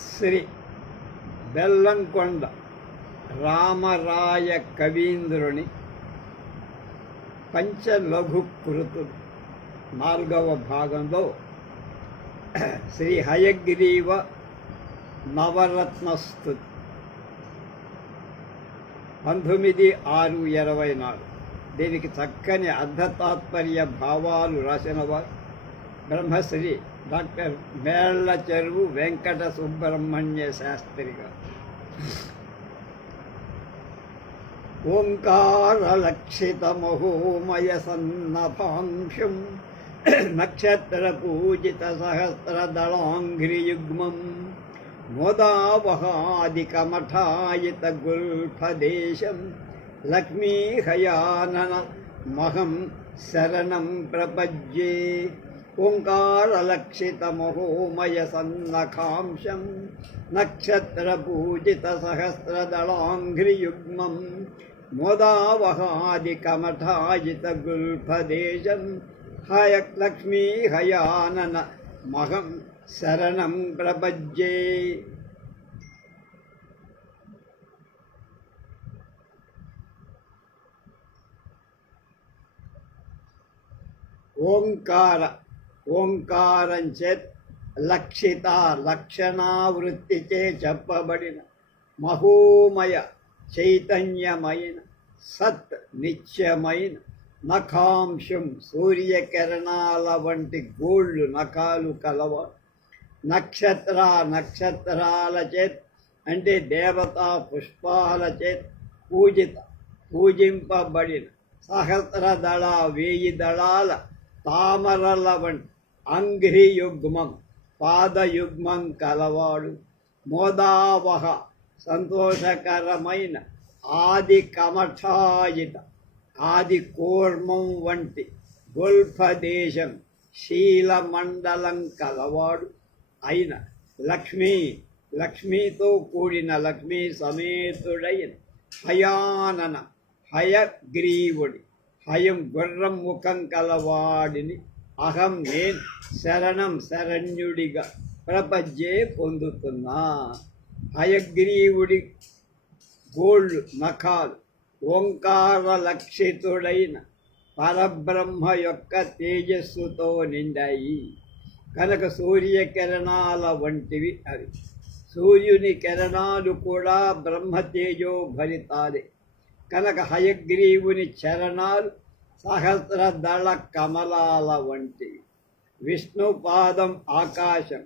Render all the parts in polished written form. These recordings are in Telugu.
శ్రీ బెల్లంకొండ రామరాయ కవీంద్రుని పంచలఘు కృతులు 4వ భాగంలో శ్రీ హయగ్రీవ నవరత్నస్తుతి 19/6/24. దీనికి చక్కని అర్ధతాత్పర్య భావాలు రాసినవారు బ్రహ్మశ్రీ డాక్టర్ మేళ్ల చెరువు వెంకట సుబ్రహ్మణ్య శాస్త్రి గారు. ఓంకారలక్షితమహోమయ సన్నభాంశం నక్షత్ర పూజిత సహస్రదళాంఘ్రియుగ్మం మోదావహాదికమఠాయిత గుల్ఫదేశం లక్ష్మీహయానన మహం శరణం ప్రపజ్యే. ఓంకారలక్షితమహోమయ సన్నఖాంశం నక్షత్ర పూజిత సహస్రదళాంఘ్రియుగ్మం మోదావహాదికమఠాయిత గుల్ఫదేశం లక్ష్మీ హయానన మహం శరణం ప్రపజ్యే. ఓంకారం చేత్ లక్షిత లక్షణావృత్తిచే చెప్పబడిన మహోమయ చైతన్యమైన సత్ నిత్యమైన నఖాంశం సూర్యకిరణాల వంటి గోళ్ళు నఖాలు కలవ నక్షత్రాల చేత్ అంటే దేవతా పుష్పాల చేత్ పూజింపబడిన సహస్రదళ 1000 దళాల తామరల వంటి అంఘ్రియుగ్మం పాదయుగ్మం కలవాడు మోదావహ సంతోషకరమైన ఆది కమఠాయిత ఆది కూర్మం వంటి గుల్ఫదేశం శీలమండలం కలవాడు అయిన లక్ష్మీతో కూడిన లక్ష్మీ సమేతుడైన హయానన హయగ్రీవుడి హయం గుర్రం ముఖం కలవాడిని అహం నేను శరణ్యుడిగా ప్రపంచే పొందుతున్నా. హయగ్రీవుడి గోళ్ళు నఖాలు ఓంకార లక్షితుడైన పరబ్రహ్మ యొక్క తేజస్సుతో నిండాయి కనుక సూర్యకిరణాల వంటివి అవి. సూర్యుని కిరణాలు కూడా బ్రహ్మతేజో భరితాలే కనుక హయగ్రీవుని చరణాలు సహస్రదళ కమలాల వంటివి. విష్ణు పాదం ఆకాశం,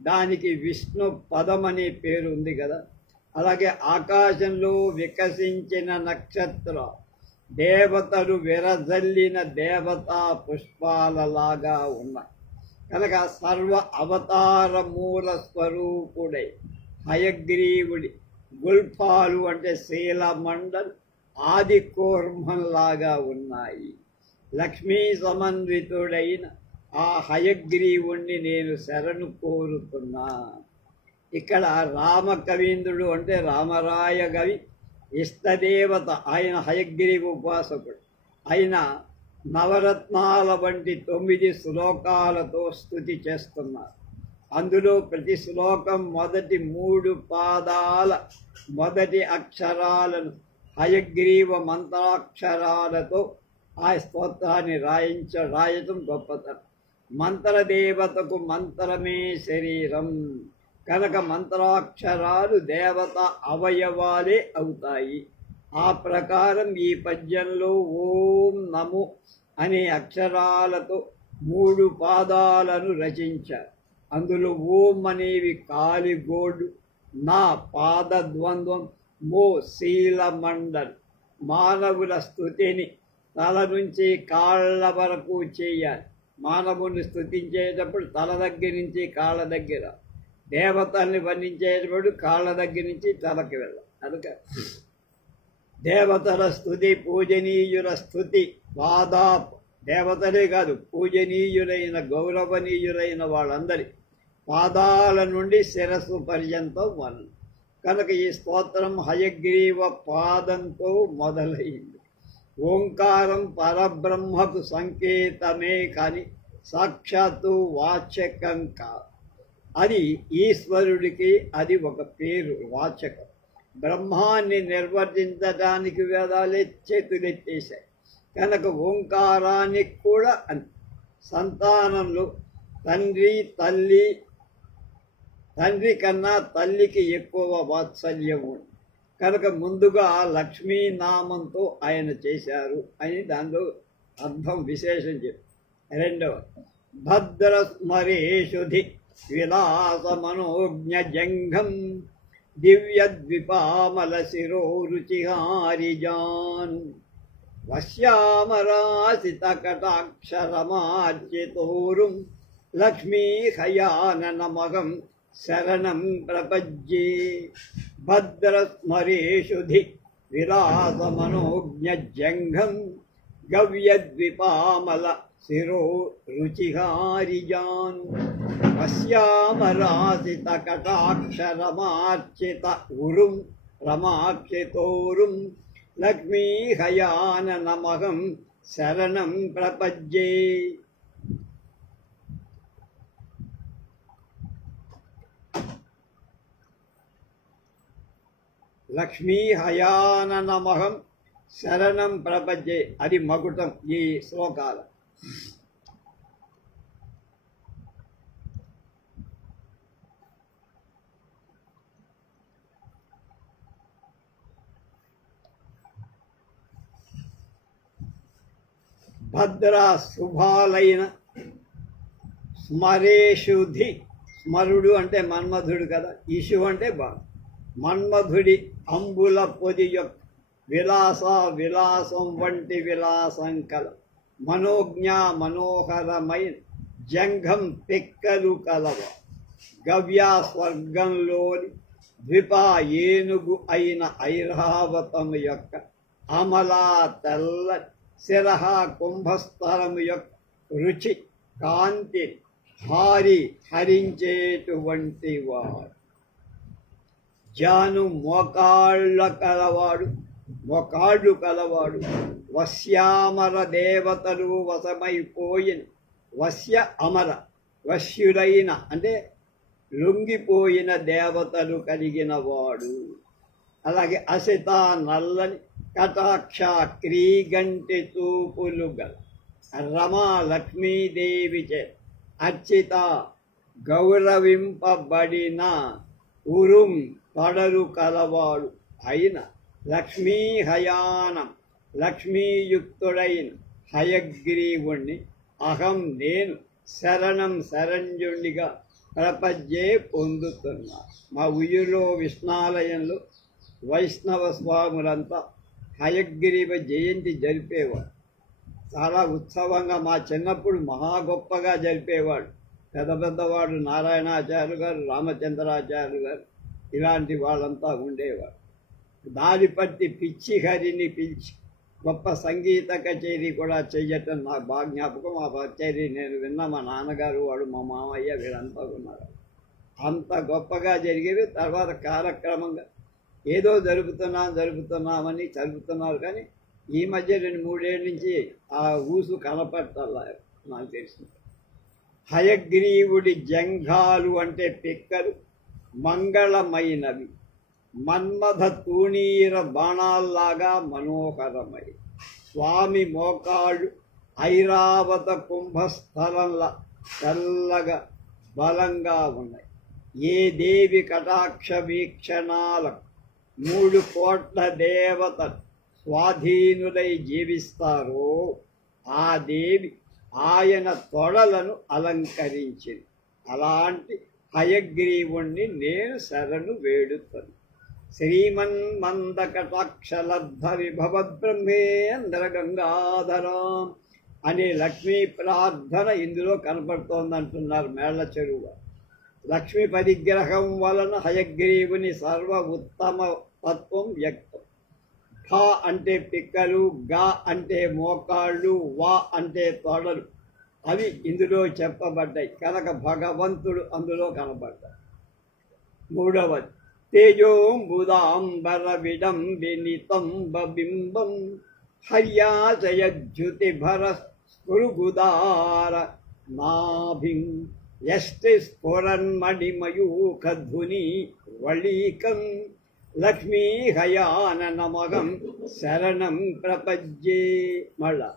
దానికి విష్ణు పదం అనే పేరు ఉంది కదా. అలాగే ఆకాశంలో వికసించిన నక్షత్ర దేవతలు విరజల్లిన దేవతా పుష్పాలలాగా ఉన్నాయి కనుక సర్వ అవతార మూల స్వరూపుడై హయగ్రీవుడి గుల్ఫాలు అంటే శీలమండల్ ఆది కూర్మంలాగా ఉన్నాయి. లక్ష్మీ సమన్వితుడైన ఆ హయగ్రీవుణ్ణి నేను శరణు కోరుతున్నా. ఇక్కడ రామకవీంద్రుడు అంటే రామరాయ కవి ఇష్టదేవత ఆయన హయగ్రీవ ఉపాసకుడు. ఆయన నవరత్నాల వంటి 9 శ్లోకాలతో స్తుతి చేస్తున్నారు. అందులో ప్రతి శ్లోకం మొదటి 3 పాదాల మొదటి అక్షరాలను హయగ్రీవ మంత్రాక్షరాలతో ఆ స్తోత్రాన్ని రాయటం గొప్పతనం. మంత్రదేవతకు మంత్రమే శరీరం కనుక మంత్రాక్షరాలు దేవత అవయవాలే అవుతాయి. ఆ ప్రకారం ఈ పద్యంలో ఓం నమో అనే అక్షరాలతో 3 పాదాలను రచించారు. అందులో ఓం అనేవి కాలిగోడు, నా పాదద్వంద్వం, మో శీలమండల్. మానవుల స్తుతిని తల నుంచి కాళ్ళ వరకు చేయాలి. మానవుని స్తుతించేటప్పుడు తల దగ్గర నుంచి కాళ్ళ దగ్గర, దేవతల్ని వర్ణించేటప్పుడు కాళ్ళ దగ్గర నుంచి తలకి వెళ్ళాలి. కనుక దేవతల స్తుతి, పూజనీయుల స్తుతి పాదాప్ దేవతలే కాదు పూజనీయులైన గౌరవనీయులైన వాళ్ళందరి పాదాల నుండి శిరస్సు పర్యంతం వర్ణం. కనుక ఈ స్తోత్రం హయగ్రీవ పాదంతో మొదలైంది. ఓంకారం పరబ్రహ్మకు సంకేతమే కానీ సాక్షాత్తు వాచ్యకం కాదు. అది ఈశ్వరుడికి అది ఒక పేరు వాచకం. బ్రహ్మాన్ని నిర్వర్తించడానికి వేదాలే చేతులెత్తేశాయి కనుక ఓంకారానికి కూడా సంతానంలో తండ్రి కన్నా తల్లికి ఎక్కువ వాత్సల్యం ఉంది కనుక ముందుగా లక్ష్మీ నామంతో ఆయన చేశారు అని దానిలో అర్థం విశేషం చెప్పి. రెండవ భద్రస్మరేషుధి విలాస మనోజ్ఞ జంఘం దివ్యద్విపామల శిరో రుచిహారిజాన్ వశ్యామరాసిత కటాక్షరమార్చితోరుం లక్ష్మీ హయాననమగం శరణం ప్రపజ్యే. భద్రస్మరేషుధి విలాస మనోజ్ఞ జంఘం గవ్యద్విపామల శిరో రుచిహారిజాన్ వశ్యామరాసిత కటాక్షరమార్చిత ఉరుం రమాక్షితోరుం లక్ష్మీ హయాననమహం శరణం ప్రపజ్యే. లక్ష్మీ హయాననమహం శరణం ప్రపజ్యే అది మకుటం ఈ శ్లోకాల. భద్ర శుభాలైన స్మరేషుధి స్మరుడు అంటే మన్మధుడు కదా, ఈశు అంటే మన్మధుడి అంబుల పొది యొక్క విలాసం వంటి విలాసం కల మనోజ్ఞ మనోహరమైన జంఘం పెక్కలు కలవ గవ్య స్వర్గంలోని ద్విపా ఏనుగు అయిన ఐరావతం యొక్క అమలా తెల్ల శిరహ కుంభస్థలము యొక్క రుచి కాంతి హరించేటువంటి వాడు. జాను మోకాళ్ళు కలవాడు వశ్యామర దేవతలు వశమైపోయిన వశ్య అమర వశ్యుడైన అంటే లొంగిపోయిన దేవతలు కలిగిన వాడు. అలాగే అసిత నల్లని కటాక్ష క్రీగంటి చూపులు గల రమా లక్ష్మీదేవి చే అర్చిత గౌరవింపబడిన ఉరుం పడరు కలవాడు అయిన లక్ష్మీ హయానం లక్ష్మీయుక్తుడైన హయగ్రీవుణ్ణి అహం నేను శరణ్యుడిగా ప్రపజ్యే పొందుతున్నా. మా ఉయ్యూరులో విష్ణాలయంలో వైష్ణవ స్వాములంతా హయగ్రీవ జయంతి జరిపేవాడు. చాలా ఉత్సవంగా మా చిన్నప్పుడు మహా గొప్పగా జరిపేవాడు. పెద్దవాడు నారాయణాచార్యులు గారు, రామచంద్రాచార్యులు గారు ఇలాంటి వాళ్ళంతా ఉండేవాడు. దారి పట్టి పిచ్చి హరిని పిలిచి గొప్ప సంగీత కచేరీ కూడా చెయ్యటం నాకు బాగా జ్ఞాపకం. ఆ కచేరీ నేను విన్నా. మా నాన్నగారు వాడు మా మామయ్య వీళ్ళంతా ఉన్నారు. అంత గొప్పగా జరిగేవి. తర్వాత కాలక్రమంగా ఏదో జరుపుతున్నామని జరుపుతున్నారు కానీ ఈ మధ్య 2-3 ఏళ్ళ నుంచి ఆ ఊసు కనపట్టాల నాకు తెలిసింది. హయగ్రీవుడి జంఘాలు అంటే పిక్కలు మంగళమైనవి, మన్మథ తూణీర బాణాల్లాగా మనోహరమై. స్వామి మోకాళ్ళు ఐరావత కుంభస్థలంలా తెల్లగా బలంగా ఉన్నాయి. ఏ దేవి కటాక్ష వీక్షణాలకు 3 కోట్ల దేవతలు స్వాధీనులై జీవిస్తారో ఆ దేవి ఆయన తొడలను అలంకరించింది. అలాంటి హయగ్రీవుణ్ణి నేను శరణు వేడుతాను. శ్రీమన్మంద కటాక్షలబ్ధ విభవద్బ్రహ్మేంద్ర గంగాధరం అనే లక్ష్మీ ప్రార్థన ఇందులో కనపడుతోందంటున్నారు మేళ్ల చెరువు. లక్ష్మీ పరిగ్రహం వలన హయగ్రీవుని సర్వ ఉత్తమ తత్వం వ్యక్తం. ఠ అంటే పిక్కలు, గ అంటే మోకాళ్ళు, వా అంటే తొడలు అవి ఇందులో చెప్పబడ్డాయి కనుక భగవంతుడు అందులో కనబడ్డాడు. మూడవది తేజోంబుదాంబర విడంబినితంబ బింబం హర్యాచయజ్యుతిభర స్ఫురుగుదార నాభిం యష్టి స్ఫురన్మణిమయూఖధ్వని వళీకం లక్ష్మీ హయాననమగం శరణం ప్రపజ్యే. మళ్ళా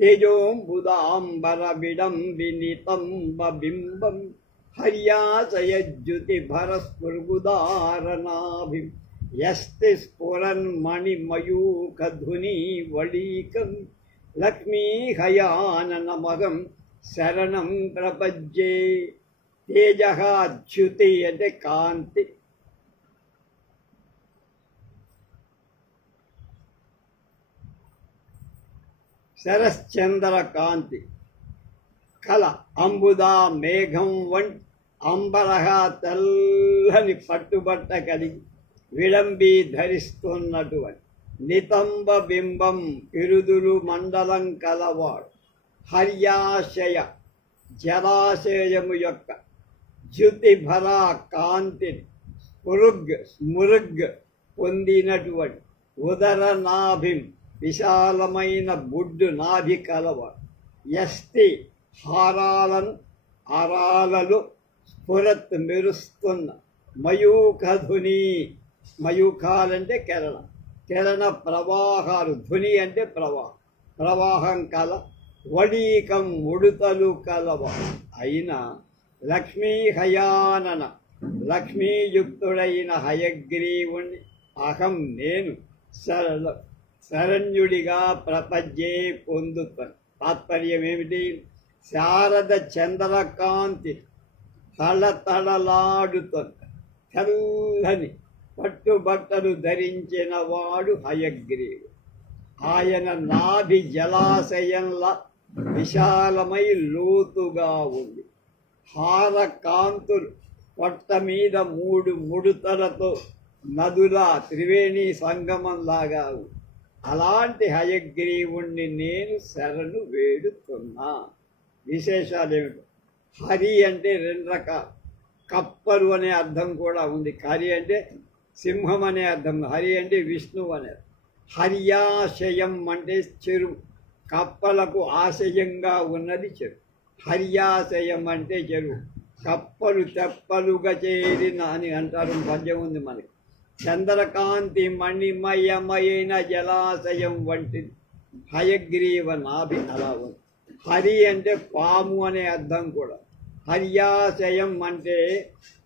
తేజోంబుదాంబరబిడం వినితంబింబం హర్యాసయజ్యుతిభరస్ఫుర్గుదారనాభిం యస్తి స్ఫురన్మణిమయూఖధ్వని వళీకం లక్ష్మీ హయాననమగం శరణం ప్రపజ్యే. తేజ చ్యుతి అంటే కాంతి, శరశ్చంద్ర కాంతి. కల అంబుదా మేఘం వంటి అంబరహ తెల్లని పట్టుబట్ట కలిగి విడంబి ధరిస్తున్నటువంటి నితంబ బింబం ఇరుదులు మండలం కలవాడు హర్యాశయ జలాశయము యొక్క జ్యుతిభర కాంతిని స్మురుగ్ పొందినటువంటి ఉదర నాభిం విశాలమైన బుడ్డు నాభి కలవాడు. యస్తి అరాలలు స్ఫురత్ మెరుస్తున్న మయూఖధుని. మయూఖాలంటే కిరణ ప్రవాహాలు, ధుని అంటే ప్రవాహం కల వడీకం ముడుతలు కలవ అయిన లక్ష్మీ హయానన లక్ష్మీయుక్తుడైన హయగ్రీవుని అహం నేను శరణ్యుడిగా ప్రపంచే పొందుతాను. తాత్పర్యం ఏమిటి? శారద చంద్రకాంతి తళతళలాడుతుంది. తెల్లని పట్టుబట్టలు ధరించిన వాడు హయగ్రీవుడు. ఆయన నాభి జలాశయంలా విశాలమై లోతుగా ఉంది. హార కాంతులు పొట్ట మీద 3 ముడుతలతో నదుల త్రివేణి సంగమంలాగా ఉంది. అలాంటి హయగ్రీవుణ్ణి నేను శరణు వేడుతున్నా. విశేషాలు ఏమిటి? హరి అంటే 2 రకాలు. కప్పరు అనే అర్థం కూడా ఉంది. హరి అంటే సింహం అనే అర్థం, హరి అంటే విష్ణువు అనే. హర్యాశయం అంటే చెరువు, కప్పలకు ఆశయంగా ఉన్నది చెరువు. హర్యాశయం అంటే చెరువు, కప్పలు తెప్పలుగా చేరిన అని అంటారు. పద్యం ఉంది మనకి. చంద్రకాంతి మణిమయమైన జలాశయం వంటిది హయగ్రీవ నాభి అలా ఉంది. హరి అంటే పాము అనే అర్థం కూడా. హర్యాశయం అంటే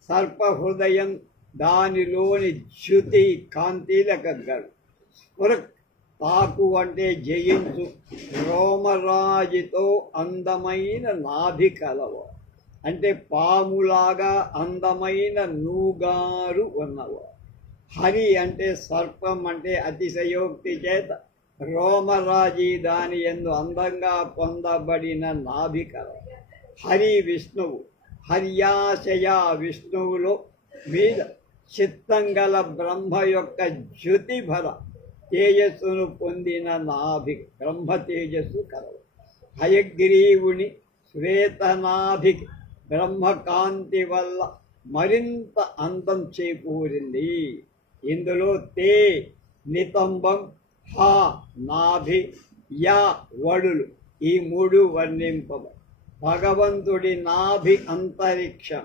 సర్పహృదయం, దానిలోని చ్యుతి కాంతిలకగ్గాడు. స్ఫురక్ తాకు అంటే జయించు, రోమరాజితో అందమైన నాభి కలవ అంటే పాములాగా అందమైన నూగారు ఉన్నవా. హరి అంటే సర్పం అంటే అతిశయోక్తి చేత రోమరాజి దాని యందు అందంగా పొందబడిన నాభి కలవ. హరి విష్ణువు. హర్యాశయ విష్ణువులో మీద చిత్తంగల బ్రహ్మ యొక్క జ్యుతిభర తేజస్సును పొందిన నాభి, బ్రహ్మ తేజస్సు కలవు. హయగ్రీవుని శ్వేతనాభికి బ్రహ్మకాంతి వల్ల మరింత అందం చేకూరింది. ఇందులో తే నితంబం, హ నాభి, యా వడులు, ఈ 3 వర్ణింపబ. భగవంతుడి నాభి అంతరిక్షం,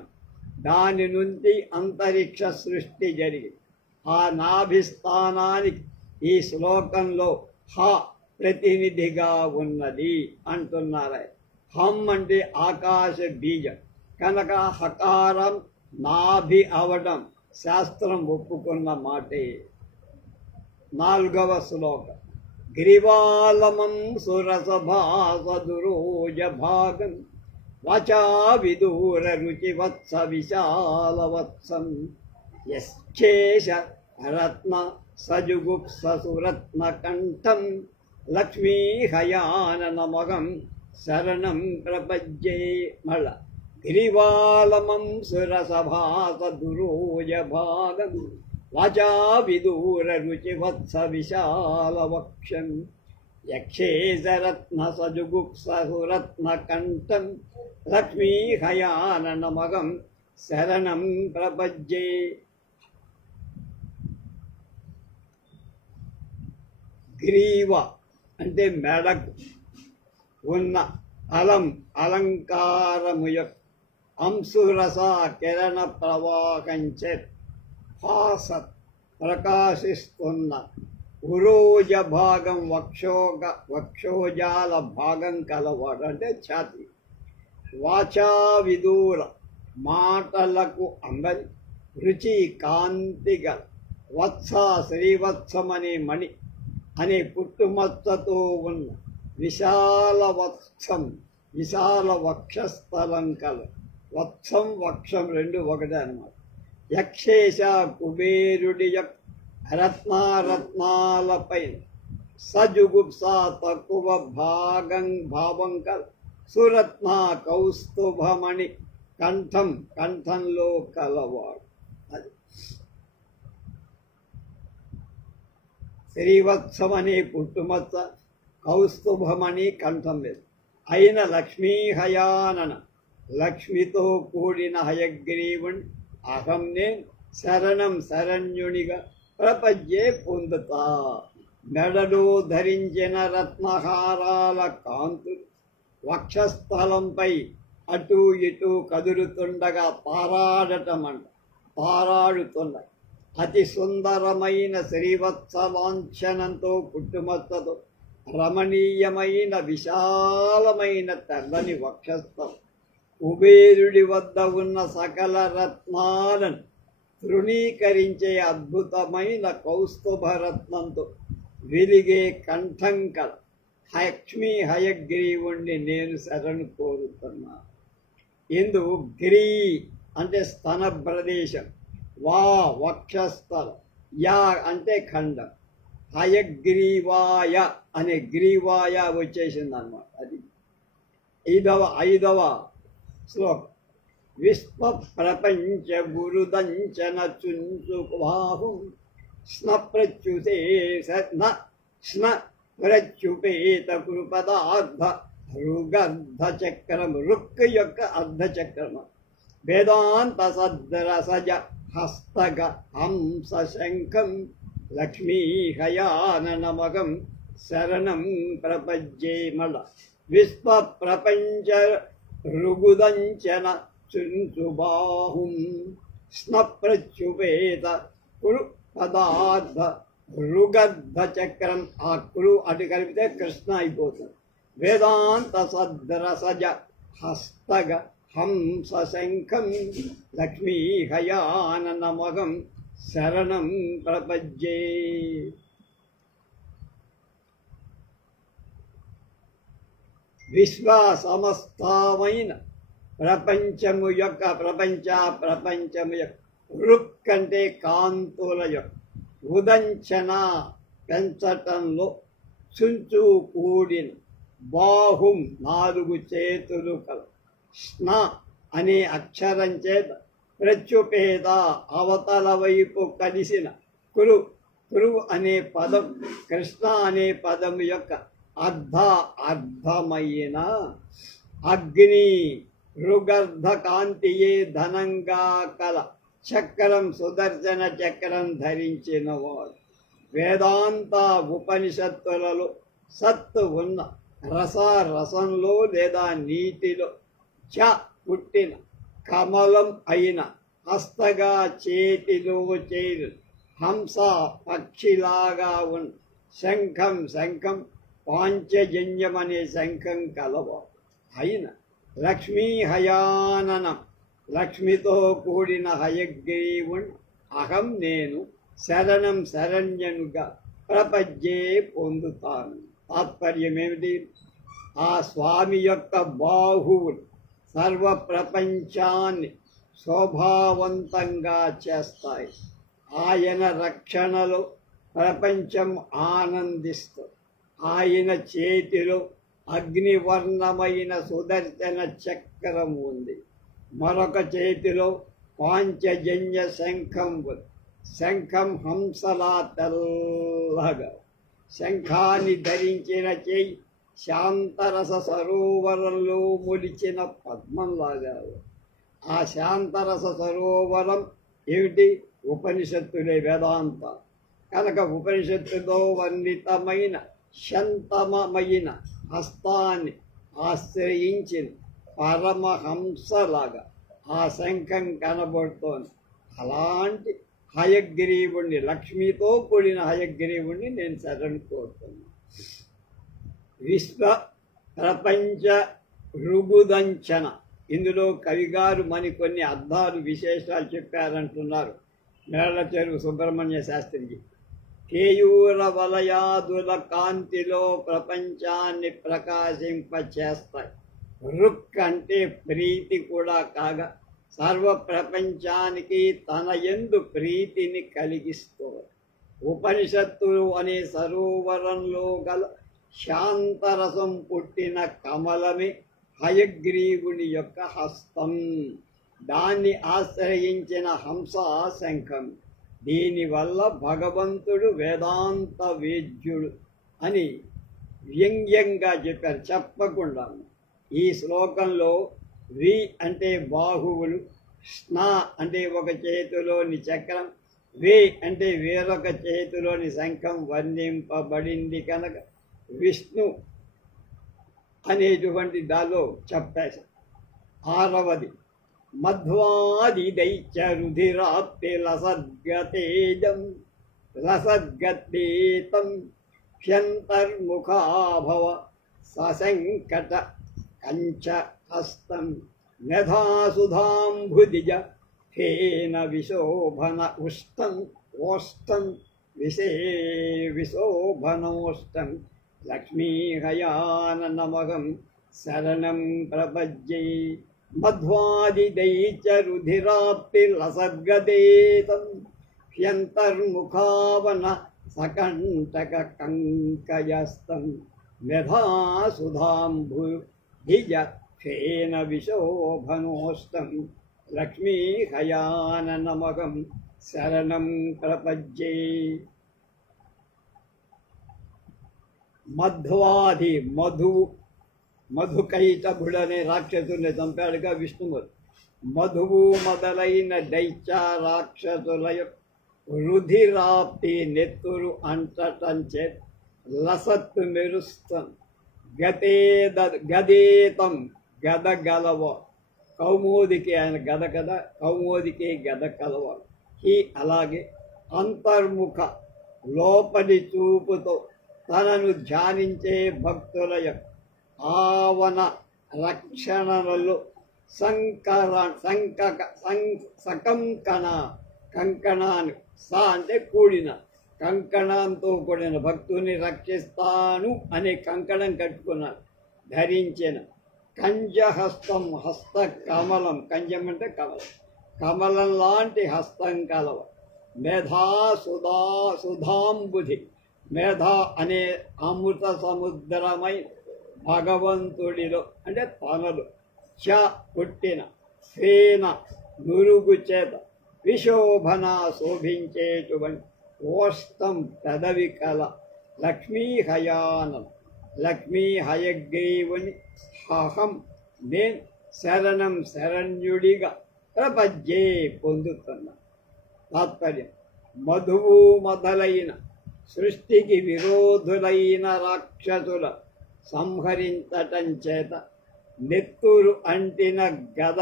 దాని నుంచి అంతరిక్ష సృష్టి జరిగింది. ఆ నాభి స్థానానికి ఈ శ్లోకంలో హ ప్రతినిధిగా ఉన్నది అంటున్నారు. హం అంటే ఆకాశ బీజం కనుక హకారం నాభి అవడం శాస్త్రం ఒప్పుకున్న మాటే. 4వ శ్లోకం. గ్రీవాలమం సురసభాసదురోజ భాగం వచా విదూర రుచివత్స విశాలవత్సం యశ్చేష రత్న సజుగుప్ససురత్న కంఠం లక్ష్మీ హయాననమగం శరణం ప్రపజ్యే. మళ్ళ గిరివాలమం సురసభాసదురోజ భాగం వాచా విదూర రుచివత్స విశాలవక్షం యక్షేశరత్న సజుగుప్ససురత్న కంఠం లక్ష్మీ హయాననమగం శరణం ప్రపజ్యే. గ్రీవ అంటే మెడకు ఉన్న అలంకారము యొక్క అంశురస కిరణ ప్రవాహంచే భాసత్ ప్రకాశిస్తున్న ఉరోజ భాగం వక్షోజాల భాగం కలవాడు అంటే ఛాతి. వాచా విదూర మాటలకు అందని రుచి కాంతిగల వత్స శ్రీవత్సమనే మణి అనే పుట్టుమచ్చతో ఉన్న విశాల వక్షస్థలం కల. వత్సం వక్షం రెండు ఒకటే అన్నమాట. యక్షేశ కుబేరుడి యొక్క రత్నాలపై సజుగుప్స తక్కువ భావం కల సురత్న కౌస్తుభమణి కంఠంలో కలవాడు. అది శ్రీవత్సమనే పుట్టుమచ్చ, కౌస్తుభమణి కంఠం లేదు అయిన లక్ష్మీ హయానన లక్ష్మితో కూడిన హయగ్రీవుని అహం నేను శరణ్యునిగా ప్రపంచే పొందుతా. మెడలో ధరించిన రత్నహారాల కాంతులు వక్షస్థలంపై అటు ఇటు కదులుతుండగా తారాడుతున్నాయి. అతి సుందరమైన శ్రీవత్స లాంఛనంతో పుట్టుమచ్చతో రమణీయమైన విశాలమైన తెల్లని వక్షస్థలం కుబేరుడి వద్ద ఉన్న సకల రత్నాలను తృణీకరించే అద్భుతమైన కౌస్తుభరత్నంతో వెలిగే కంఠంకల లక్ష్మీ హయగ్రీవుణ్ణి నేను శరణు కోరుతున్నాను. ఇందు గిరి అంటే స్తన ప్రదేశం, వక్షస్థలం, యా అంటే ఖండం, హయగ్రీవాయ అనే గ్రీవాయ వచ్చేసింది అన్నమాట. అది ఐదవ శ్లోకం. విశ్వ ప్రపంచ గురుదంచన చుంచుబాహుం స్నప్రచ్యుతే స్న ప్రచ్యుపేత కృపదార్థ రుగర్ధ చక్రం, రుక్ యొక్క అర్ధచక్రం, వేదాంత సద్రసజ హస్తగ హంస శంఖం లక్ష్మీ హయాననమగం శరణం ప్రపజ్యే. మళ్ళ విశ్వ ప్రపంచ రుగుదంచన చుంచుబాహుం స్నప్రచ్యుపేత కురు పదార్థ రుగర్ధ చక్రం. ఆ కురు అటు కలిపితే కృష్ణ అయిపోతుంది. వేదాంత సద్రసజ హస్తగ హంస శంఖం లక్ష్మీ హయాననమగం శరణం ప్రపజ్యే. విశ్వ సమస్తమైన ప్రపంచము యొక్క ప్రపంచము యొక్క రుక్ అంటే కాంతుల యొక్క, ఉదంచన పెంచటంలో, చుంచు కూడిన, బాహుం 4 చేతులు కల, స్న అనే అక్షరం చేత ప్రత్యుపేద అవతల వైపు కలిసిన, కురు అనే పదం కృష్ణ అనే పదం యొక్క అర్థమైన అగ్ని రుగర్ధ కాంతియే ధనంగా కల చక్రం సుదర్శన చక్రం ధరించిన వాడు. వేదాంత ఉపనిషత్తులలో సత్తు ఉన్న రసంలో లేదా నీటిలో పుట్టిన కమలం అయిన హస్తగా చేతిలో చేరు హంస పక్షిలాగా ఉన్న శంఖం పాంచజన్యం అనే శంఖం కలవాడు అయిన లక్ష్మీ హయాననం లక్ష్మితో కూడిన హయగ్రీవుని అహం నేను శరణ్యనుగా ప్రపంచే పొందుతాను. తాత్పర్యం ఏమిటి? ఆ స్వామి యొక్క బాహువులు సర్వ ప్రపంచాన్ని శోభావంతంగా చేస్తాయి. ఆయన రక్షణలో ప్రపంచం ఆనందిస్తుంది. ఆయన చేతిలో అగ్నివర్ణమైన సుదర్శన చక్రం ఉంది. మరొక చేతిలో పాంచజన్య శంఖం ఉంది. శంఖం హంసలా తెల్లగా, శంఖాన్ని ధరించిన చేయి శాంతరస సరోవరంలో మొలిచిన పద్మంలాగా. ఆ శాంతరస సరోవరం ఏమిటి? ఉపనిషత్తులే, వేదాంత. కనుక ఉపనిషత్తులో వర్ణితమైన శాంతమైన హస్తాన్ని ఆశ్రయించిన పరమహంసలాగా ఆ శంఖం కనబడుతోంది. అలాంటి హయగ్రీవుణ్ణి, లక్ష్మితో కూడిన హయగ్రీవుణ్ణి నేను శరణు కోరుతున్నాను. విశ్వ ప్రపంచ ఋగుదంచన, ఇందులో కవిగారు మరికొన్ని అర్థాలు విశేషాలు చెప్పారంటున్నారు మేళ్ల చెరువు సుబ్రహ్మణ్య శాస్త్రికి. కేయూర వలయాదుల కాంతిలో ప్రపంచాన్ని ప్రకాశింపచేస్తాయి. రుక్ అంటే ప్రీతి కూడా కాగా సర్వ ప్రపంచానికి తన యందు ప్రీతిని కలిగిస్తుంది. ఉపనిషత్తులు అనే సరోవరంలో గల శాంతరసం పుట్టిన కమలమే హయగ్రీవుని యొక్క హస్తం. దాన్ని ఆశ్రయించిన హంస శంఖం. దీనివల్ల భగవంతుడు వేదాంత వేద్యుడు అని వ్యంగ్యంగా చెప్పారు, చెప్పకుండా. ఈ శ్లోకంలో వి అంటే బాహువులు, స్న అంటే ఒక చేతిలోని చక్రం, వే అంటే వేరొక చేతిలోని శంఖం వర్ణింపబడింది కనుక విష్ణు అనేటువంటి దానిలో చెప్పేశారు. ఆరవది మధ్వాది దైత్య రుధిరాప్తి లసద్గతేజం రసద్గతేతం హ్యంతర్ముఖాభవ సశంకట కంచ హస్తం మెధాసుధాంభుదిజ ఫేన విశోభన ఉష్టం ఓష్టం విశోభనోష్టం లక్ష్మీహయాననమగం శరణం ప్రపజ్యే. మధ్వాదిదైచ రుధిరాప్తి లసద్గదేతం హ్యంతర్ముఖావన సకంటక కంకయస్తం మెధాసుధాంభుధిజ ఫేన విశోభనోష్టం లక్ష్మీహయాననమగం శరణం ప్రపజ్యే. మధ్వాది మధువు, మధుకైటభుడనే రాక్షసుని చంపాడుగా విష్ణుమూర్తి. మధువు మొదలైన దైత్య రాక్షసుల రుధిరాప్తి నెత్తురు అంటటం చేత లసత్తు మెరుస్తం. గదేతం గద గలవ, కౌమోదికి ఆయన గద కదా, కౌమోదికి గద కలవ. ఈ అలాగే అంతర్ముఖ లోపలి చూపుతో తనను ధ్యానించే భక్తుల యొక్క ఆవన రక్షణలలో సకంకణ, కంకణాన్ని సా అంటే కూడిన, కంకణంతో కూడిన భక్తుని రక్షిస్తాను అనే కంకణం కట్టుకున్నాడు, ధరించిన. కంజహస్తం, హస్త కమలం, కంజం అంటే కమలం, కమలం లాంటి హస్తం కలవ. మేధా సుధాంబుధి, మేధ అనే అమృత సముద్రమై భగవంతుడిలో అంటే తనలు చ పుట్టిన, ఫేన నురుగు చేత, విశోభన శోభించేటువంటి, ఓష్టం పెదవి కల, లక్ష్మీహయానం లక్ష్మీ హయగ్రీవుని అహం నేను శరణం శరణ్యుడిగా ప్రపజ్యే పొందుతున్నా. తాత్పర్యం: మధువు మొదలైన సృష్టికి విరోధులైన రాక్షసుల సంహరించటం చేత, నెత్తురు అంటిన గద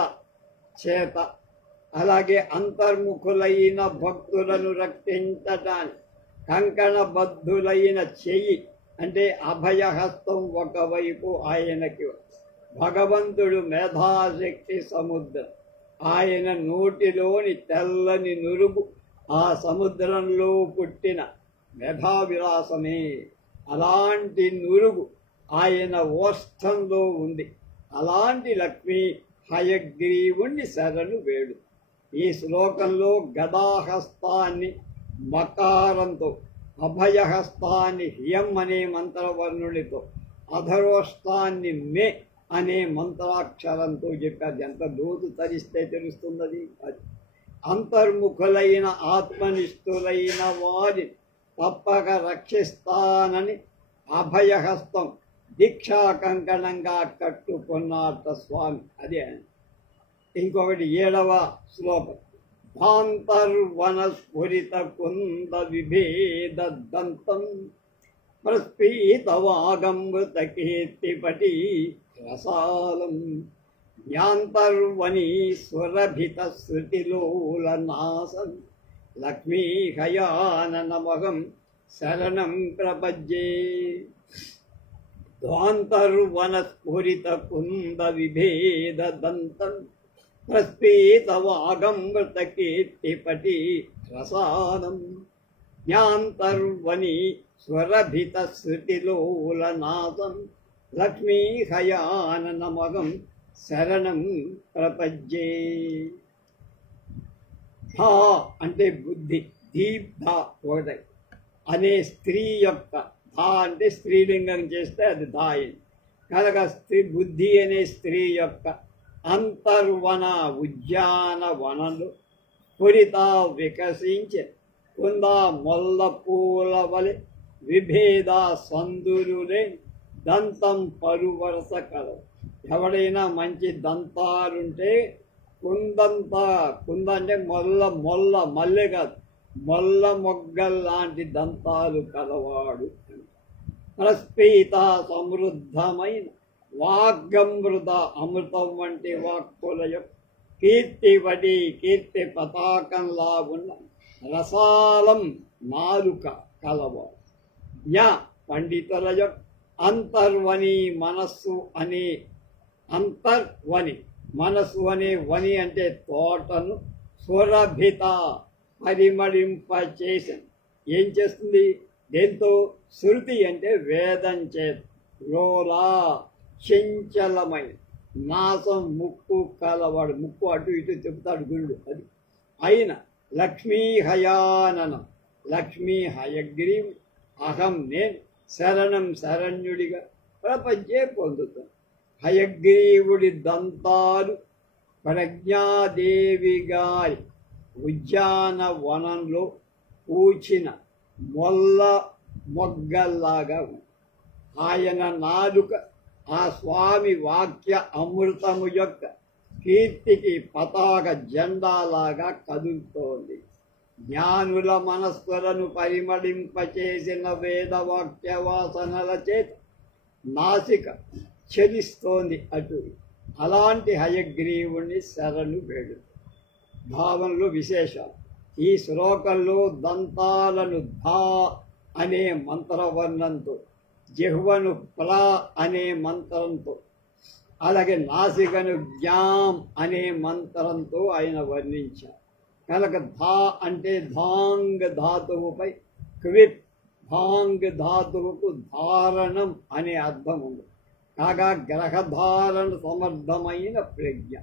చేత, అలాగే అంతర్ముఖులైన భక్తులను రక్షించటానికి కంకణబద్ధులైన చెయ్యి అంటే అభయహస్తం ఒకవైపు ఆయనకి. భగవంతుడు మేధాశక్తి సముద్రం, ఆయన నోటిలోని తెల్లని నురుగు ఆ సముద్రంలో పుట్టిన మేధావిలాసమే. అలాంటి నురుగు ఆయన ఓష్టంలో ఉంది. అలాంటి లక్ష్మీ హయగ్రీవుణ్ణి శరణు వేడు. ఈ శ్లోకంలో గదాహస్తాన్ని మకారంతో, అభయహస్తాన్ని హ్యం అనే మంత్రవర్ణుడితో, అధరోష్టాన్ని మే అనే మంత్రాక్షరంతో చెప్పారు. ఎంత లోతు తరిస్తే తెలుస్తున్నది అది. అంతర్ముఖులైన ఆత్మనిష్ఠులైన వారి తప్పక రక్షిస్తానని అభయహస్తం దీక్షా కంకణంగా కట్టుకున్నాట స్వామి. అదే ఇంకొకటి 7వ శ్లోకం. భాంతర్వనస్ఫురిత కుంద విభేద దంతం ప్రస్ఫీతవాగమృత కీర్తిపటి రసాలం యాంతర్వని సురభిత శృతిలోలనాసం లక్ష్మీహయాననమహం శరణం ప్రపజ్యే. ధ్వాంతర్వనస్ఫురిత కుంద విభేద దంతం ప్రస్ఫీతవాగమృత కీర్తిపటి రసానం. జ్ఞాంతర్వని స్వరభిత శృతిలోలనాసం లక్ష్మీహయాననమహం శరణం ప్రపజ్యే. ధా అంటే బుద్ధి, దీప్ధ ఒకటి అనే స్త్రీ యొక్క, ధా అంటే స్త్రీలింగం చేస్తే అది ధాయి కనుక స్త్రీ బుద్ధి అనే స్త్రీ యొక్క అంతర్వన ఉద్యానవనలు స్ఫురిత వికసించే కుంద మొల్ల పూల వలె విభేద సందురులే దంతం పరువరస కలవు. ఎవడైనా మంచి దంతాలుంటే కుందంతా, కుంద అంటే మొల్ల మల్లె కాదు, మొల్ల మొగ్గల్లాంటి దంతాలు కలవాడు. ప్రస్ఫీత సమృద్ధమైన వాగ్గమృత అమృతం వంటి వాక్కుల యొక్క కీర్తి కీర్తి పతాకంలా ఉన్న రసాలం నాలుక కలవాడు. జ్ఞ పండితుల యొక్క అంతర్వని మనస్సు అనే, అంతర్వని మనస్సు అనే వని అంటే తోటను సురభిత పరిమళింపచేసింది. ఏం చేస్తుంది? దేంతో? శృతి అంటే వేదం చేత. లోలా చంచలమైన నాసం ముక్కు కలవాడు, ముక్కు అటు ఇటు చెప్తాడు గురుడు. అది అయిన లక్ష్మీ హయాననం, లక్ష్మీ హయగ్రీవు అహం నేను శరణం శరణ్యుడిగా ప్రపంచే పొందుతాను. హయగ్రీవుడి దంతాలు ప్రజ్ఞాదేవి గారి ఉద్యానవనంలో పూచిన మొల్ల మొగ్గల్లాగా ఉంది. ఆయన నాలుక ఆ స్వామి వాక్య అమృతము యొక్క కీర్తికి పతాక జెండాలాగా కదులుతోంది. జ్ఞానుల మనస్సులను పరిమళింపచేసిన వేదవాక్య వాసనల చేత నాసిక చలిస్తోంది అటు. అలాంటి హయగ్రీవుణ్ణి శరణు వేడు. భావనలు విశేషాలు. ఈ శ్లోకంలో దంతాలను ధా అనే మంత్రవర్ణంతో, జిహ్వను ప్లా అనే మంత్రంతో, అలాగే నాసికను జ్ఞాం అనే మంత్రంతో ఆయన వర్ణించారు. కనుక ధా అంటే ధాంగ్ ధాతువుపై క్విప్, ధాంగ్ ధాతువుకు ధారణం అనే అర్థం ఉంది. కాగా గ్రహధారణ సమర్థమైన ప్రజ్ఞ.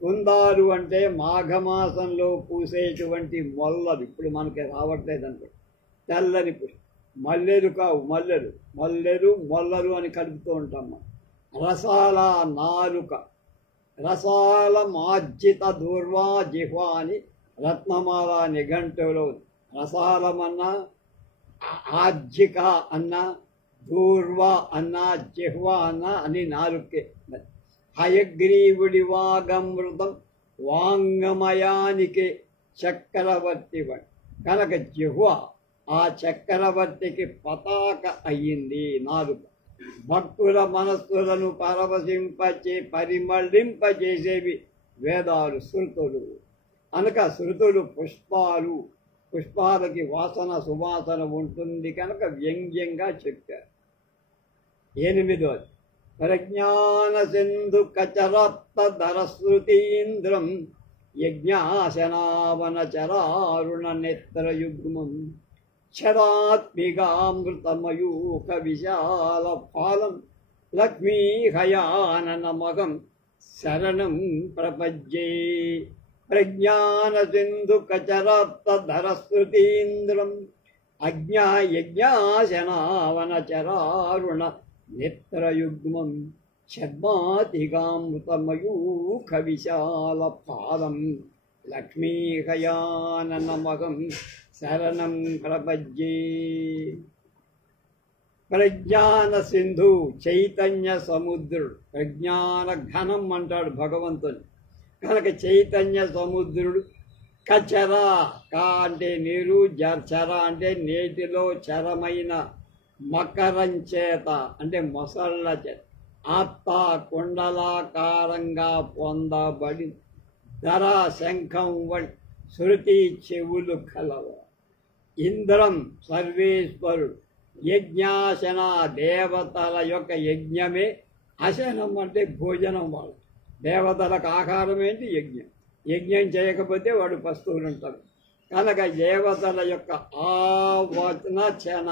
కుందాలు అంటే మాఘమాసంలో పూసేటువంటి మొల్లలు, ఇప్పుడు మనకి రావట్లేదంటే తెల్లని పుష్పం. మల్లెలు కావు, మల్లెలు, మల్లెలు మొల్లలు అని కలుపుతూ ఉంటాం మనం. రసాల నాలుక, రసాల మార్జిత దూర్వా జిహ్వా అని రత్నమాల నిఘంటువులో ఉంది. రసాలమన్నా, ఆర్జిక అన్నా, దూర్వ అన్నా, జిహ్వ అన్నా అని నాలుకే. హయగ్రీవుడి వాగమృతం వాంగమయానికి చక్రవర్తి వాడు కనుక జిహ్వ ఆ చక్రవర్తికి పతాక అయ్యింది నాలుక. భక్తుల మనస్సులను పరిమళింపజేసేవి వేదాలు, శృతులు. అనక శృతులు పుష్పాలు, పుష్పాలకి వాసన సువాసన ఉంటుంది కనుక వ్యంగ్యంగా చెప్పారు. 8వది ప్రజ్ఞాన సింధు కచరత్త ధరశ్రుతీంద్రం యజ్ఞాశనావన చరారుణ నేత్రయుగ్మం క్షరాత్మికామృతమయూఖ విశాల ఫాలం లక్ష్మీ హయాననమగం శరణం ప్రపజ్యే. ప్రజ్ఞాన సింధు కచరత్త ధరశ్రుతీంద్రం యజ్ఞాశనావన చరారుణ నేత్రయుగ్మం ఛద్మాతికామృతమయూఖ విశాల పాదం లక్ష్మీహయాననమగం శరణం ప్రపజ్యే. ప్రజ్ఞాన సింధు చైతన్య సముద్రుడు, ప్రజ్ఞాన ఘనం అంటాడు భగవంతుని కనుక చైతన్య సముద్రుడు. కచర, కా అంటే నీరు, చర అంటే నేటిలో చరమైన మకరం చేత అంటే మొసళ్ళ చేత ఆత్త కుండలాకారంగా పొందబడి ధరా శంఖం వంటి శృతి చెవులు కలవ. ఇంద్రం సర్వేశ్వరుడు, యజ్ఞాసన దేవతల యొక్క యజ్ఞమే. అశనం అంటే భోజనం. వాళ్ళు దేవతలకు ఆహారం ఏంటి? యజ్ఞం. యజ్ఞం చేయకపోతే వాడు పస్తువులు ఉంటారు. కనుక దేవతల యొక్క ఆవచన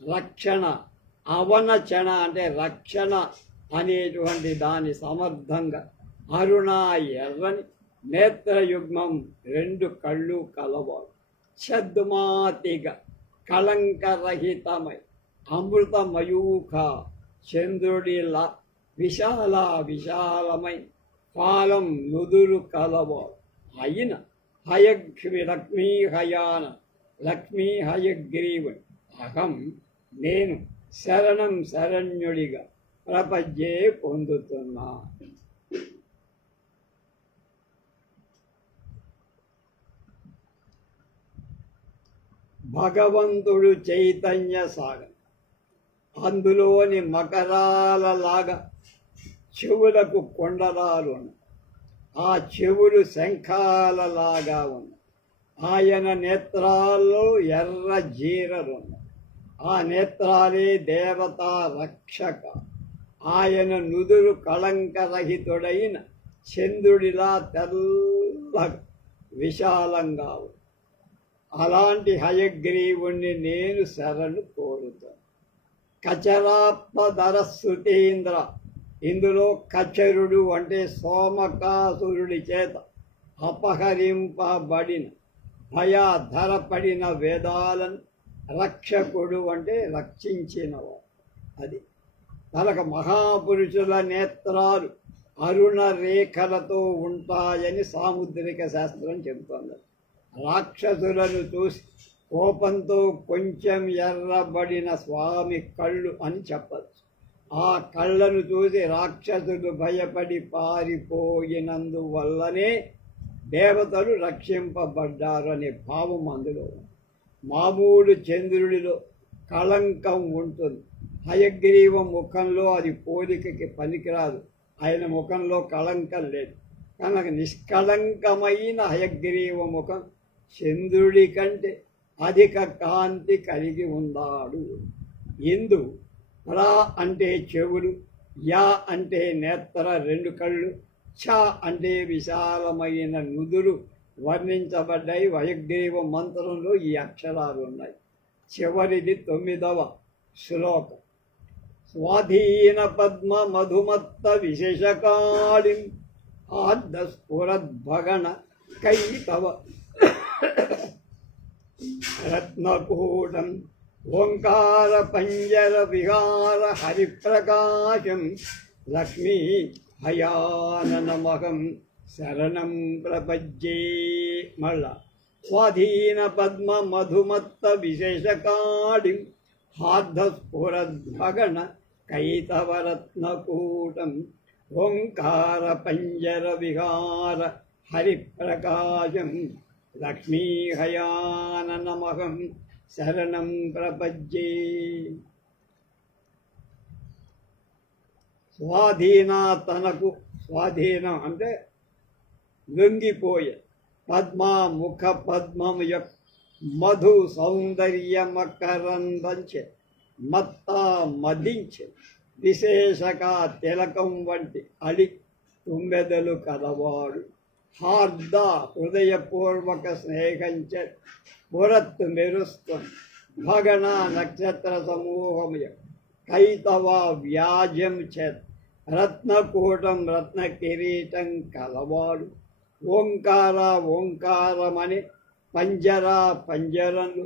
రక్షణ, అవనచన అంటే రక్షణ అనేటువంటి దాని సమర్థంగా అరుణ ఎర్రని నేత్రయుగ్మం 2 కళ్ళు కలవాడు. ఛద్మాతిగా కళంకరహితమై అమృతమయూఖ చంద్రుడిలా విశాలమై పాలం నుదురు కలవాడు అయిన లక్ష్మీ హయగ్రీవుని అహం నేను శరణ్యుడిగా ప్రపంచే పొందుతున్నా. భగవంతుడు చైతన్య సాగర్, అందులోని మకరాలలాగా చెవులకు కొండలాలు ఉన్నాయి. ఆ చెవులు శంఖాలలాగా ఉన్నాయి. ఆయన నేత్రాల్లో ఎర్ర జీరలు ఉన్నాయి. ఆ నేత్రాలే దేవతా రక్షక. ఆయన నుదురు కళంకరహితుడైన చంద్రుడిలా తెల్లగా విశాలంగా ఉంది. అలాంటి హయగ్రీవుణ్ణి నేను శరణు కోరుతాను. కచరాత్మధరస్సుతీంద్ర, ఇందులో కచరుడు అంటే సోమకాసురుడి చేత అపహరింపబడిన భయధరపడిన వేదాలను రక్షకుడు అంటే రక్షించినవాడు. అది కనుక మహాపురుషుల నేత్రాలు అరుణ రేఖలతో ఉంటాయని సాముద్రిక శాస్త్రం చెబుతోంది. రాక్షసులను చూసి కోపంతో కొంచెం ఎర్రబడిన స్వామి కళ్ళు అని చెప్పచ్చు. ఆ కళ్ళను చూసి రాక్షసులు భయపడి పారిపోయినందువల్లనే దేవతలు రక్షింపబడ్డారు అనే భావం అందులో. మామూలు చంద్రుడిలో కళంకం ఉంటుంది. హయగ్రీవ ముఖంలో అది పోలికకి పనికిరాదు. ఆయన ముఖంలో కళంకం లేదు. కనుక నిష్కళంకమైన హయగ్రీవ ముఖం చంద్రుడి కంటే అధిక కాంతి కలిగి ఉన్నాడు. ఇందు రా అంటే చెవులు, యా అంటే నేత్ర 2 కళ్ళు, ఛ అంటే విశాలమైన నుదురు వర్ణించబడ్డాయి. హయగ్రీవ మంత్రంలో ఈ అక్షరాలు ఉన్నాయి. చివరిది 9వ శ్లోకం. స్వాధీన పద్మ మధుమత్త విశేషకాళిం ఆర్ధస్ఫురద్భగణ కైతవ రత్నకూటం ఓంకార పంజర విహార హరిప్రకాశం లక్ష్మీ హయాననమహం శరణం ప్రపజ్యే. మళ్ళా స్వాధీన పద్మ మధుమత్త విశేషకాళిం హార్ధస్ఫురద్భగణ కైతవరత్నకూటం ఓంకార పంజర విహార హరిప్రకాశం లక్ష్మీ హయాననమహం శరణం ప్రపజ్యే. స్వాధీన తనకు, స్వాధీనం అంటే లొంగిపోయే, పద్మ ముఖ పద్మము యొక్క మధు సౌందర్యమకరందంచే మత్త మదించే విశేషక తిలకం వంటి అడి తుమ్మెదలు కలవాడు. హార్ద హృదయపూర్వక స్నేహంచే పురత్తు మెరుస్తుంది. భగణ నక్షత్ర సమూహము కైతవ వ్యాజ్యం చేత రత్నకూటం రత్న కిరీటం కలవాడు. ఓంకార ఓంకారమని పంజర పంజరలు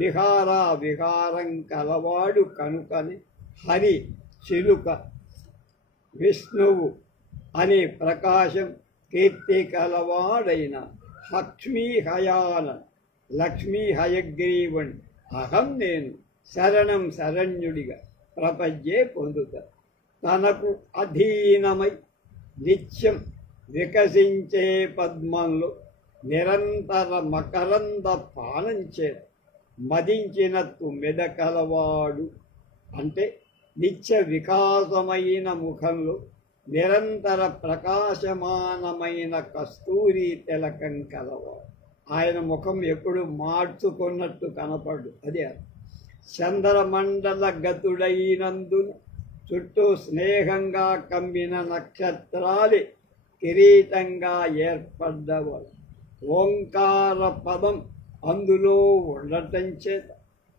విహార విహారం కలవాడు కనుకని హరి చిలుక, విష్ణువు అని ప్రకాశం కీర్తి కలవాడైన లక్ష్మీ హయాన లక్ష్మీ హయగ్రీవుని అహం నేను శరణ్యుడిగా ప్రపంచే పొందుతా. తనకు అధీనమై నిత్యం వికసించే పద్మంలో నిరంతర మకరంద పానం చేత మదించిన తుమ్మెద కలవాడు అంటే నిత్య వికాసమైన ముఖంలో నిరంతర ప్రకాశమానమైన కస్తూరి తిలకం కలవాడు. ఆయన ముఖం ఎప్పుడు మార్చుకున్నట్టు కనపడు. అదే చంద్రమండల గతుడైనందున చుట్టూ స్నేహంగా కమ్మిన నక్షత్రాలే కిరీటంగా ఏర్పడ్డవాడు. ఓంకార పదం అందులో ఉండటం చేత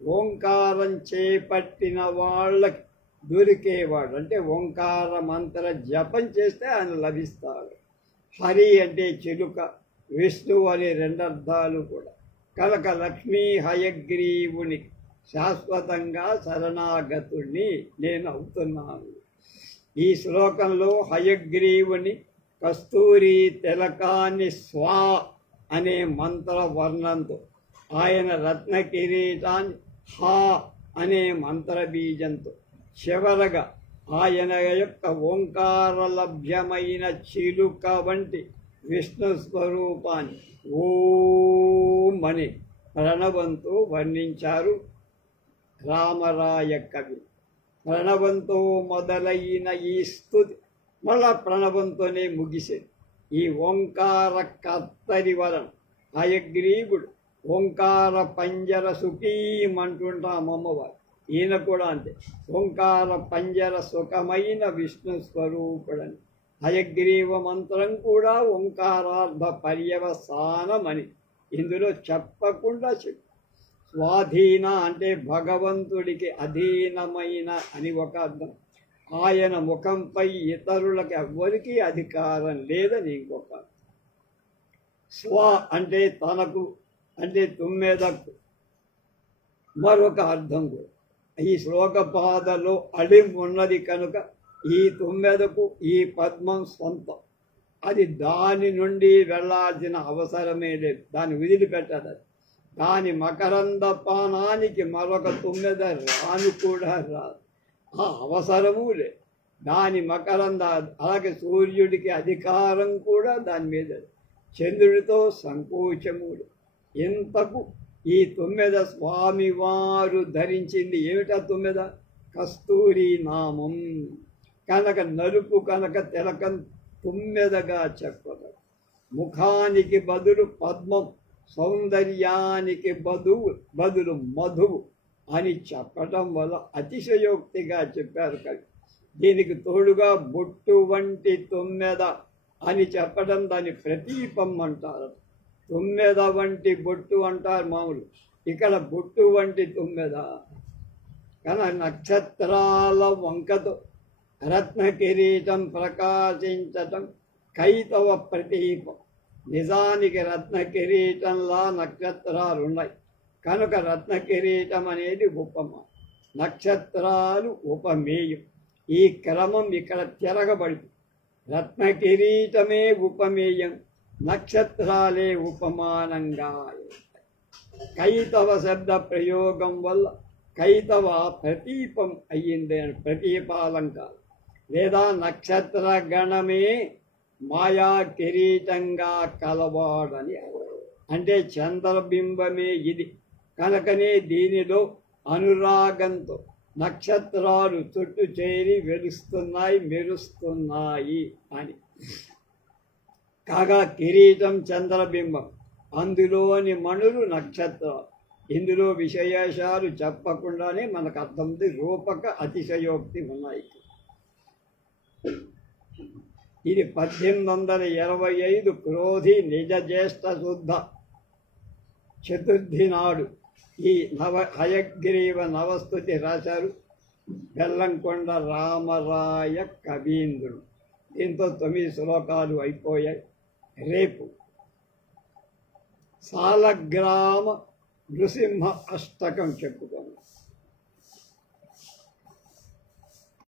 ఓంకారం చేపట్టిన వాళ్ళకి దొరికేవాడు. అంటే ఓంకార మంత్ర జపం చేస్తే ఆయన లభిస్తాడు. హరి అంటే చిలుక, విష్ణు అనే రెండర్థాలు కూడా. కనుక లక్ష్మీ హయగ్రీవుని శాశ్వతంగా శరణాగతుడిని నేను అవుతున్నాను. ఈ శ్లోకంలో హయగ్రీవుని కస్తూరి తిలకాన్ని స్వా అనే మంత్ర వర్ణంతో, ఆయన రత్న కిరీటాన్ని హా అనే మంత్ర బీజంతో, చివరగా ఆయన యొక్క ఓంకార లభ్యమైన చిలుక వంటి విష్ణు స్వరూపాన్ని ఓం అనే ప్రణవంతో వర్ణించారు రామరాయ కవి. ప్రణవంతో మొదలైన ఈ స్తుతి మళ్ళా ప్రణవంతోనే ముగిసేది. ఈ ఓంకార కర్తరి వలన హయగ్రీవుడు ఓంకార పంజర సుఖీం అంటుంటాం అమ్మవారు. ఈయన కూడా అంతే, ఓంకార పంజర సుఖమైన విష్ణు స్వరూపుడని. హయగ్రీవ మంత్రం కూడా ఓంకారార్థ పర్యవసానమని ఇందులో చెప్పకుండా చెప్పు. స్వాధీన అంటే భగవంతుడికి అధీనమైన అని ఒక అర్థం. ఆయన ముఖంపై ఇతరులకు ఎవ్వరికీ అధికారం లేదని ఇంకొక అర్థం. స్వ అంటే తనకు, అంటే తుమ్మెదకు మరొక అర్థం కూడా. ఈ శ్లోకపాదలో అడిం ఉన్నది కనుక ఈ తుమ్మెదకు ఈ పద్మం సొంతం. అది దాని నుండి వెళ్లాల్సిన అవసరమే లేదు, దాన్ని వదిలిపెట్టదు. దాని మకరంద పానానికి మరొక తుమ్మెద రాను కూడా రాదు, ఆ అవసరము లేదు. దాని మకరంద, అలాగే సూర్యుడికి అధికారం కూడా దాని మీద, చంద్రుడితో సంకోచముడు. ఇంతకు ఈ తుమ్మెద స్వామివారు ధరించింది ఏమిటా తుమ్మెద? కస్తూరి నామం కనుక నలుపు కనుక తిలకం తుమ్మెదగా చెప్పదు. ముఖానికి బదులు పద్మం, సౌందర్యానికి బదులు మధువు అని చెప్పటం వల్ల అతిశయోక్తిగా చెప్పారు కవి. దీనికి తోడుగా బొట్టు వంటి తుమ్మెద అని చెప్పడం దాని ప్రతీపం అంటారు. తుమ్మెద వంటి బొట్టు అంటారు మామూలు, ఇక్కడ బొట్టు వంటి తుమ్మెద. కానీ నక్షత్రాల వంకతో రత్న కిరీటం ప్రకాశించటం కైతవ ప్రతీపం. నిజానికి రత్న కిరీటంలా నక్షత్రాలు ఉన్నాయి కనుక రత్న కిరీటం అనేది ఉపమ, నక్షత్రాలు ఉపమేయం. ఈ క్రమం ఇక్కడ తిరగబడి రత్న కిరీటమే ఉపమేయం, నక్షత్రాలే ఉపమానంగా. కైతవ శబ్ద ప్రయోగం వల్ల కైతవ ప్రతీపం అయ్యింది, ప్రతీపాలంకారం. లేదా నక్షత్ర గణమే మాయా కిరీటంగా కలవాడని, అంటే చంద్రబింబమే ఇది కనుకనే దీనిలో అనురాగంతో నక్షత్రాలు చుట్టూ చేరి వెలుస్తున్నాయి, మెరుస్తున్నాయి అని. కాగా కిరీటం చంద్రబింబం, అందులోని మణులు నక్షత్రాలు. ఇందులో విశేషాలు చెప్పకుండానే మనకు అర్థం, రూపక అతిశయోక్తి ఉన్నాయి. ఇది 1825 క్రోధి నిజ జ్యేష్ఠ శుద్ధ చతుర్థి నాడు ఈ హయగ్రీవ నవస్తుతి రాశారు బెల్లంకొండ రామరాయ కవీంద్రుడు. దీంతో 9 శ్లోకాలు అయిపోయాయి. రేపు సాలగ్రామ నృసింహ అష్టకం చెప్పుకోండి.